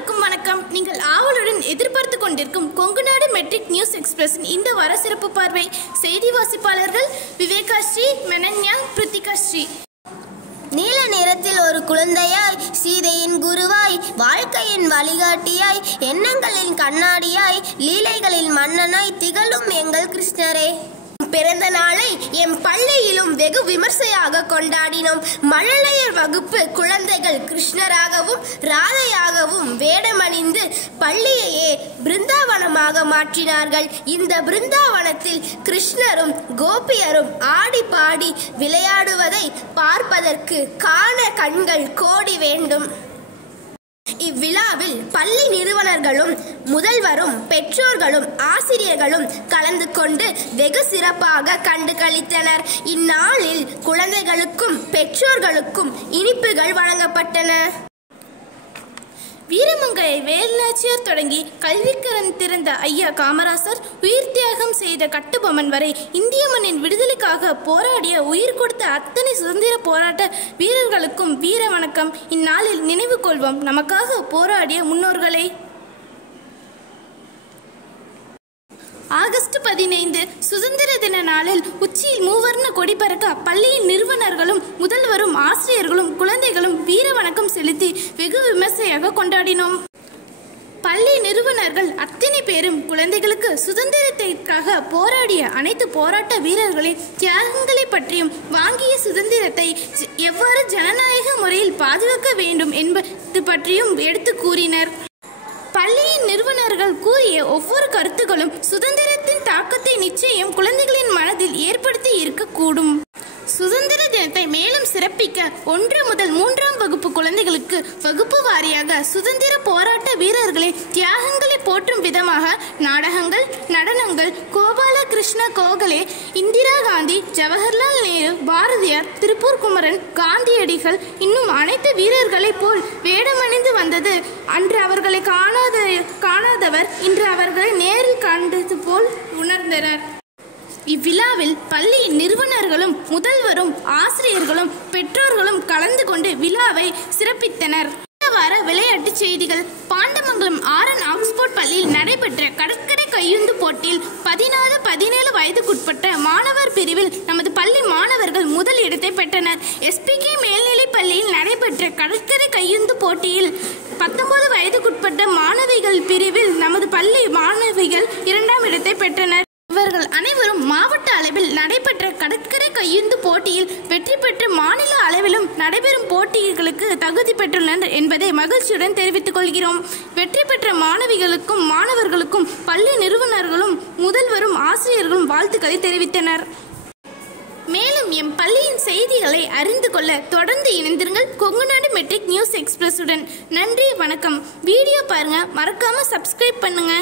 அனைவருக்கும் வணக்கம். நீங்கள் ஆவலுடன் எதிர்பார்த்து கொண்டிருக்கும் கொங்குநாடு மெட்ரிக் நியூஸ் எக்ஸ்பிரஸின் இந்த வார சிறப்பு பார்வை. செய்தி வாசிப்பாளர்கள் விவேகாஸ்ரீ, மெனன்யா, பிருத்திகாஸ்ரீ. நீல நிறத்தில் ஒரு குழந்தையாய், சீதையின் குருவாய், வாழ்க்கையின் வழிகாட்டியாய், எண்ணங்களின் கண்ணாடியாய், லீலைகளின் மன்னனாய் திகழும் எங்கள் கிருஷ்ணரே, பிறந்த நாளை எம் பள்ளியிலும் வெகு விமர்சையாக கொண்டாடினோம். மழலையர் வகுப்பு குழந்தைகள் கிருஷ்ணராகவும் ராதையாகவும் வேடமணிந்து பள்ளியையே பிருந்தாவனமாக மாற்றினார்கள். இந்த பிருந்தாவனத்தில் கிருஷ்ணரும் கோபியரும் ஆடி பாடி விளையாடுவதை பார்ப்பதற்கு காண கண்கள் கோடி வேண்டும். இவ்விழாவில் பள்ளி நிறுவனர்களும் முதல்வரும் பெற்றோர்களும் ஆசிரியர்களும் கலந்து கொண்டு வெகு சிறப்பாக கண்டு களித்தனர். இந்நாளில் குழந்தைகளுக்கும் பெற்றோர்களுக்கும் இனிப்புகள் வழங்கப்பட்டன. வீரமங்கை வேலுநாச்சியார் தொடங்கி கல்விக்கரன் திறந்த ஐயா காமராசர், உயிர் தியாகம் செய்த கட்டுபொம்மன் வரை இந்திய மண்ணின் விடுதலைக்காக போராடிய உயிர் கொடுத்த அத்தனை சுதந்திர போராட்ட வீரர்களுக்கும் வீர வணக்கம். இந்நாளில் நினைவு கொள்வோம் நமக்காக போராடிய முன்னோர்களை. ஆகஸ்ட் 15 சுதந்திர தின நாளில் உச்சியில் மூவர்ண கொடி பறக்க பள்ளியின் நிறுவனர்களும் முதல்வரும் ஆசிரியர்களும் குழந்தைகளும் வீர வணக்கம் செலுத்தி வெகு விமர்சையாக கொண்டாடினோம். பள்ளி நிறுவனர்கள் அத்தனை பேரும் குழந்தைகளுக்கு சுதந்திரத்திற்காக போராடிய அனைத்து போராட்ட வீரர்களின் தியாகங்களை பற்றியும் வாங்கிய சுதந்திரத்தை எவ்வாறு ஜனநாயக முறையில் பாதுகாக்க வேண்டும் என்பது பற்றியும் எடுத்து கூறினர். பள்ளியின் நிறுவனர்கள் கூறிய ஒவ்வொரு கருத்துக்களும் சுதந்திரத்தின் தாக்கத்தை நிச்சயம் குழந்தைகளின் மனதில் ஏற்படுத்தி இருக்கக்கூடும். சுதந்திர தினத்தை மேலும் சிறப்பிக்க 1 முதல் 3ஆம் வகுப்பு குழந்தைகளுக்கு வகுப்பு வாரியாக சுதந்திர போராட்ட வீரர்களின் தியாகங்களை போற்றும் விதமாக நாடகங்கள், நடனங்கள், கோபால கிருஷ்ண கோகலே, இந்திரா காந்தி, ஜவஹர்லால் நேரு, பாரதியார், திருப்பூர் குமரன், காந்தியடிகள் இன்னும் அனைத்து வீரர்களை போல் வேடமணிந்து வந்தது. அன்று அவர்களை காணாதவர் இன்று அவர்களை நேரில் கண்டது போல் உணர்ந்தனர். இவ்விழாவில் பள்ளி நிறுவனர்களும் முதல்வரும் ஆசிரியர்களும் பெற்றோர்களும் கலந்து கொண்டு விழாவை சிறப்பித்தனர். வார விளையாட்டுச் செய்திகள். பாண்டமங்கலம் ஆரன் ஆக்ஸ்போர்ட் பள்ளியில் நடைபெற்ற கடற்கரை கையுந்து போட்டியில் 14-17 வயதுக்குட்பட்ட மாணவர் பிரிவில் நமது பள்ளி மாணவர்கள் முதல் இடத்தை பெற்றனர். SPK மேல்நிலைப் பள்ளியில் நடைபெற்ற கடற்கரை கையுந்து போட்டியில் 19 வயதுக்குட்பட்ட மாணவிகள் பிரிவில் நமது பள்ளி மாணவிகள் 2ஆம் இடத்தை பெற்றனர். இவர்கள் அனைவரும் மாவட்ட அளவில் நடைபெற்ற கடற்கரை கையுந்து போட்டியில் வெற்றி பெற்று மாநில அளவிலும் நடைபெறும் போட்டிகளுக்கு தகுதி பெற்றுள்ளனர் என்பதை மகிழ்ச்சியுடன் தெரிவித்துக் கொள்கிறோம். வெற்றி பெற்ற மாணவிகளுக்கும் மாணவர்களுக்கும் பள்ளி நிறுவனர்களும் முதல்வரும் ஆசிரியர்களும் வாழ்த்துக்களை தெரிவித்தனர். மேலும் எம் பள்ளியின் செய்திகளை அறிந்து கொள்ள தொடர்ந்து இணைந்திருங்கள் கொங்குநாடு மெட்ரிக் நியூஸ் எக்ஸ்பிரஸுடன். நன்றி, வணக்கம். வீடியோ பாருங்க, மறக்காம சப்ஸ்கிரைப் பண்ணுங்க.